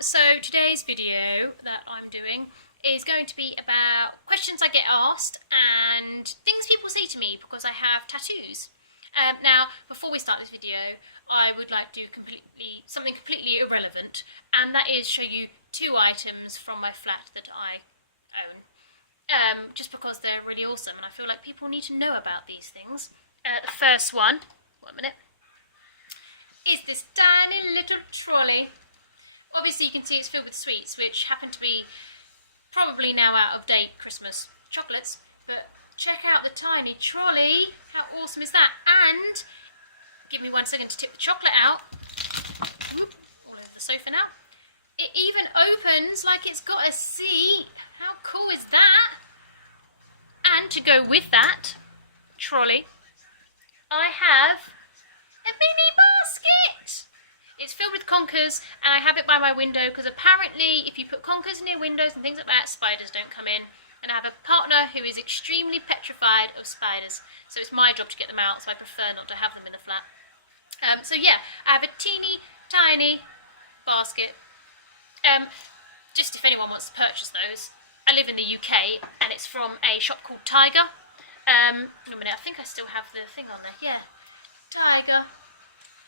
So today's video that I'm doing is going to be about questions I get asked and things people say to me because I have tattoos. Now, before we start this video, I would like to do something completely irrelevant, and that is show you two items from my flat that I own. Just because they're really awesome and I feel like people need to know about these things. The first one, is this tiny little trolley. Obviously you can see it's filled with sweets, which happen to be probably now out of date Christmas chocolates, but check out the tiny trolley. How awesome is that? And give me 1 second to tip the chocolate out. All over the sofa now. It even opens like it's got a seat. How cool is that? And to go with that trolley, I have a mini basket. It's filled with conkers, and I have it by my window because apparently if you put conkers near windows and things like that, spiders don't come in. And I have a partner who is extremely petrified of spiders, so it's my job to get them out, so I prefer not to have them in the flat. So yeah, I have a teeny tiny basket. Just if anyone wants to purchase those, I live in the UK and it's from a shop called Tiger. A minute, I think I still have the thing on there. Yeah, Tiger.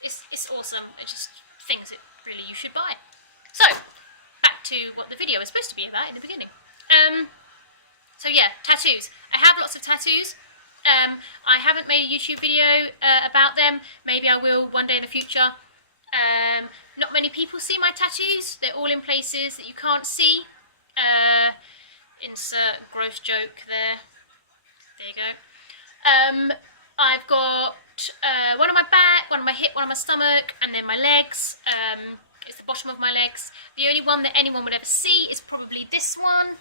It's awesome. It just things that really you should buy. So back to what the video was supposed to be about in the beginning. So yeah, tattoos. I have lots of tattoos. I haven't made a YouTube video about them. Maybe I will one day in the future. Not many people see my tattoos. They're all in places that you can't see. Insert gross joke there. There you go. I've got one on my back, one on my hip, one on my stomach, and then my legs. It's the bottom of my legs. The only one that anyone would ever see is probably this one,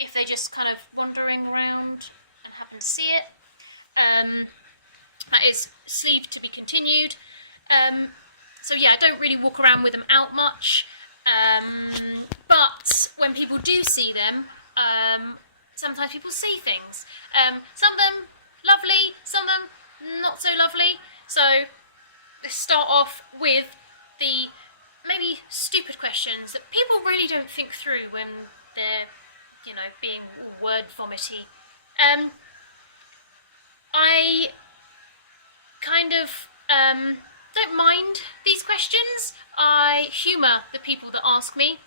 if they're just kind of wandering around and happen to see it. That is sleeve to be continued. So yeah, I don't really walk around with them out much, but when people do see them, sometimes people see things. Some of them lovely, some of them not so lovely. So let's start off with the maybe stupid questions that people really don't think through when they're, you know, being word vomity. I kind of don't mind these questions. I humour the people that ask me,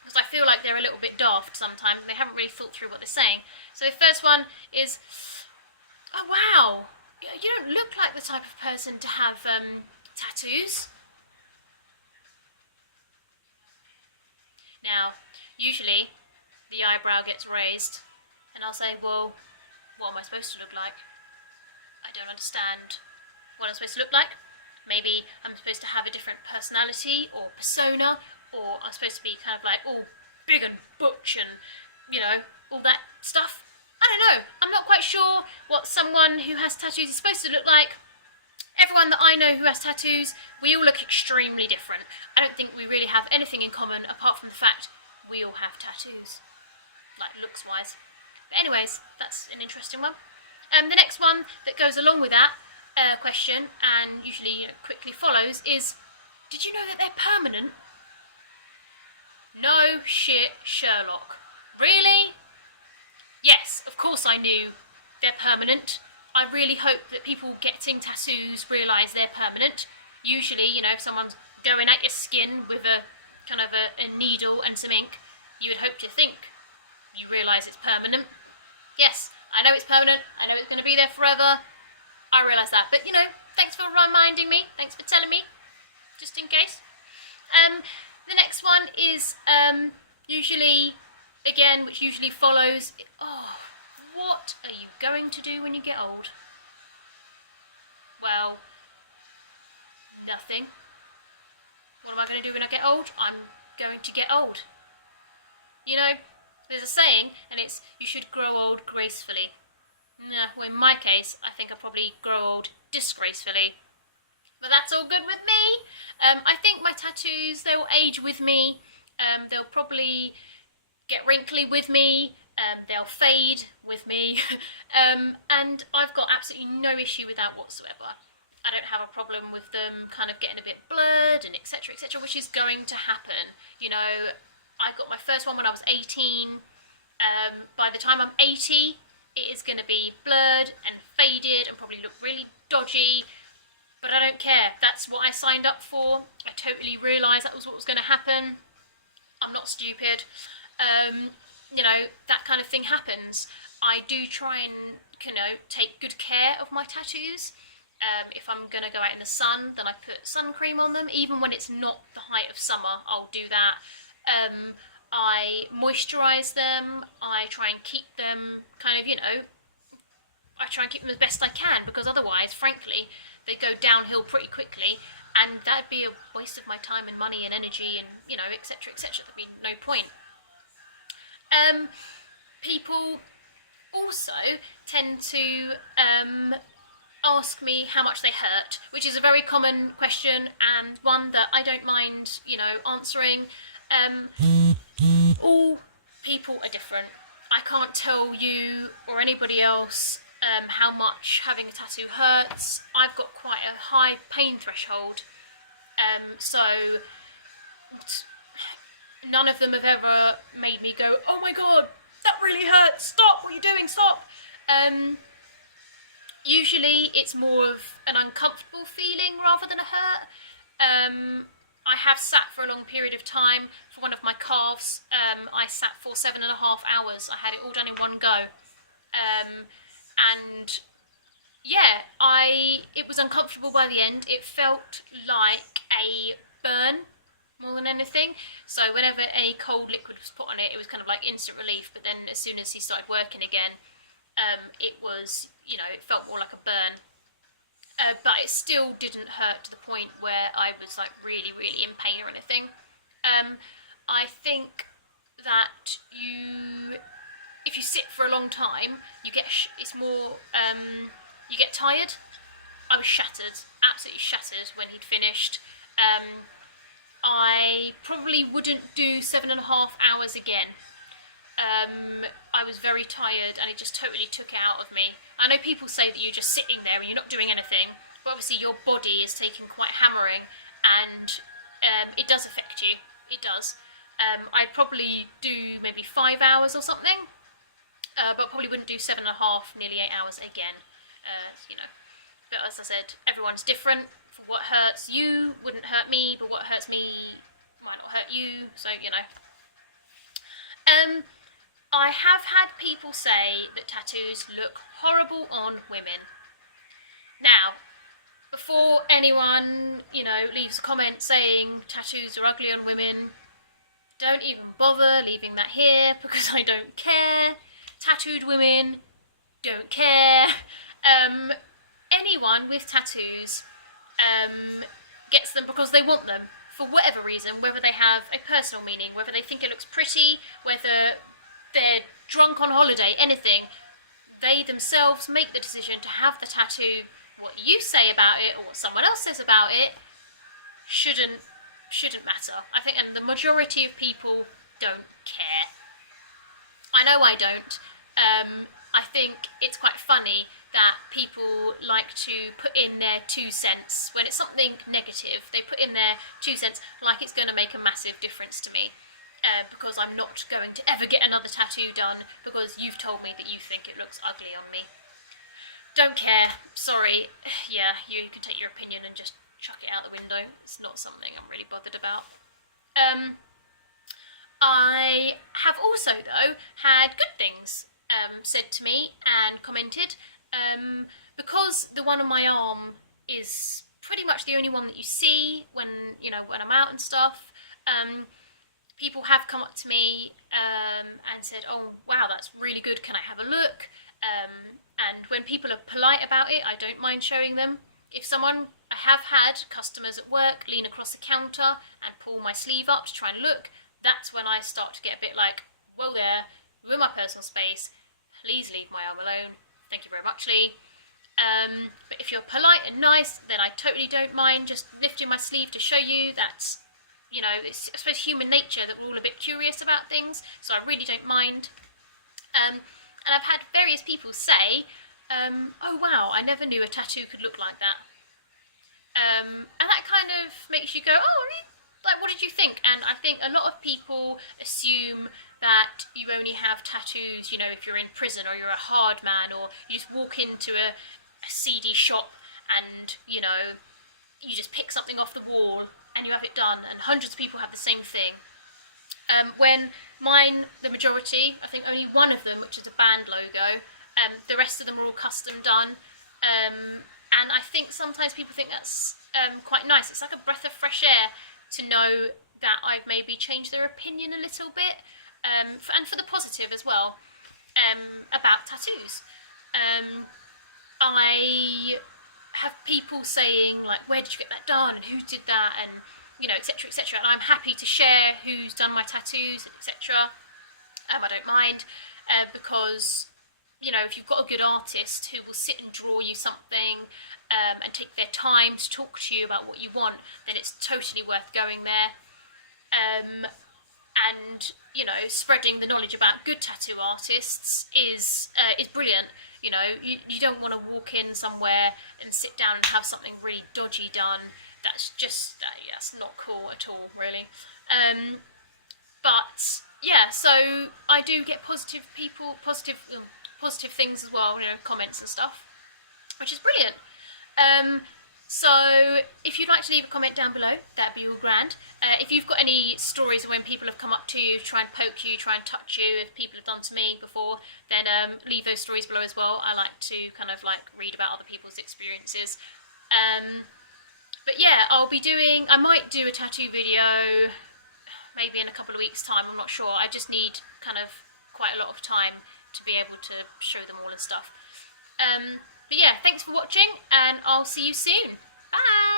because I feel like they're a little bit daft sometimes. They haven't really thought through what they're saying. So the first one is, oh wow, you don't look like the type of person to have tattoos. Now, usually the eyebrow gets raised and I'll say, well, what am I supposed to look like? I don't understand what I'm supposed to look like. Maybe I'm supposed to have a different personality or persona, or I'm supposed to be kind of like all big and butch and, you know, all that stuff. I don't know. I'm not quite sure what someone who has tattoos is supposed to look like. Everyone that I know who has tattoos, we all look extremely different. I don't think we really have anything in common apart from the fact we all have tattoos, like looks-wise. But anyways, that's an interesting one. The next one that goes along with that question, and usually quickly follows, is, did you know that they're permanent? No shit, Sherlock. Really? Yes, of course I knew they're permanent. I really hope that people getting tattoos realise they're permanent. Usually, you know, if someone's going at your skin with a kind of a needle and some ink, you would hope to think you realise it's permanent. Yes, I know it's permanent. I know it's going to be there forever. I realise that. But, you know, thanks for reminding me. Thanks for telling me, just in case. The next one is usually, again, which usually follows, oh, what are you going to do when you get old? Well, nothing. What am I going to do when I get old? I'm going to get old. You know, there's a saying, and it's, you should grow old gracefully. Nah, well, in my case, I think I'll probably grow old disgracefully. But that's all good with me. I think my tattoos, they'll age with me. They'll probably get wrinkly with me. They'll fade with me. And I've got absolutely no issue with that whatsoever. I don't have a problem with them kind of getting a bit blurred and etc. etc., which is going to happen. You know, I got my first one when I was 18. By the time I'm 80, it is going to be blurred and faded and probably look really dodgy. But I don't care. That's what I signed up for. I totally realised that was what was going to happen. I'm not stupid. You know, that kind of thing happens. I do try and, you know, take good care of my tattoos. If I'm going to go out in the sun, then I put sun cream on them. Even when it's not the height of summer, I'll do that. I moisturise them. I try and keep them kind of, you know, I try and keep them as best I can, because otherwise, frankly, they go downhill pretty quickly, and that'd be a waste of my time and money and energy and, you know, etc., etc. There'd be no point. People also tend to ask me how much they hurt, which is a very common question and one that I don't mind, you know, answering. All people are different. I can't tell you or anybody else how much having a tattoo hurts. I've got quite a high pain threshold, so none of them have ever made me go, oh my god, that really hurts, stop, what are you doing, stop. Usually it's more of an uncomfortable feeling rather than a hurt. I have sat for a long period of time. For one of my calves, I sat for 7.5 hours. I had it all done in one go. And yeah, it was uncomfortable by the end. It felt like a burn more than anything. So whenever a cold liquid was put on it, it was kind of like instant relief. But then as soon as he started working again, it was, you know, it felt more like a burn. But it still didn't hurt to the point where I was like really, really in pain or anything. I think that if you sit for a long time, you get you get tired. I was shattered, absolutely shattered when he'd finished. I probably wouldn't do 7.5 hours again. I was very tired and it just totally took it out of me. I know people say that you're just sitting there and you're not doing anything, but obviously your body is taking quite hammering, and it does affect you. It does. I'd probably do maybe 5 hours or something, but probably wouldn't do 7.5, nearly 8 hours again. You know, but as I said, everyone's different. For what hurts you wouldn't hurt me, but what hurts me might not hurt you. So you know. I have had people say that tattoos look horrible on women. Now, before anyone, you know, leaves a comment saying tattoos are ugly on women, don't even bother leaving that here, because I don't care. Tattooed women don't care. Anyone with tattoos gets them because they want them, for whatever reason, whether they have a personal meaning, whether they think it looks pretty, whether they're drunk on holiday, anything. They themselves make the decision to have the tattoo. What you say about it or what someone else says about it shouldn't matter. I think, and the majority of people don't care. I know I don't. I think it's quite funny that people like to put in their 2 cents when it's something negative. They put in their 2 cents like it's going to make a massive difference to me. Because I'm not going to ever get another tattoo done because you've told me that you think it looks ugly on me. Don't care. Sorry. Yeah, you could take your opinion and just chuck it out the window. It's not something I'm really bothered about. I have also, though, had good things said to me and commented. Because the one on my arm is pretty much the only one that you see when I'm out and stuff. People have come up to me and said, oh wow, that's really good, can I have a look? And when people are polite about it, I don't mind showing them. I have had customers at work lean across the counter and pull my sleeve up to try and look. That's when I start to get a bit like, whoa there, you're in my personal space, please leave my arm alone, thank you very much, Lee. But if you're polite and nice, then I totally don't mind just lifting my sleeve to show you that, it's, I suppose, human nature that we're all a bit curious about things, so I really don't mind. And I've had various people say, oh wow, I never knew a tattoo could look like that. And that kind of makes you go, oh, really? Like, what did you think? And I think a lot of people assume that you only have tattoos, you know, if you're in prison or you're a hard man, or you just walk into a seedy shop and, you know, you just pick something off the wall and you have it done, and hundreds of people have the same thing. When mine, the majority, I think only one of them, which is a band logo, the rest of them are all custom done. And I think sometimes people think that's quite nice. It's like a breath of fresh air to know that I've maybe changed their opinion a little bit, and for the positive as well, about tattoos. I have people saying, like, where did you get that done and who did that, and, you know, etc, etc, and I'm happy to share who's done my tattoos, etc. I don't mind, because, you know, if you've got a good artist who will sit and draw you something, and take their time to talk to you about what you want, then it's totally worth going there. And, you know, spreading the knowledge about good tattoo artists is brilliant. You know, you don't want to walk in somewhere and sit down and have something really dodgy done. That's just that's not cool at all, really. But yeah, so I do get positive things as well, you know, comments and stuff, which is brilliant. So if you'd like to leave a comment down below, that'd be all grand. If you've got any stories of when people have come up to you, try and poke you, try and touch you, if people have done to me before, then leave those stories below as well. I like to kind of like read about other people's experiences. But yeah, I might do a tattoo video maybe in a couple of weeks' time, I'm not sure. I just need kind of quite a lot of time to be able to show them all and stuff. But yeah, thanks for watching, and I'll see you soon. Bye!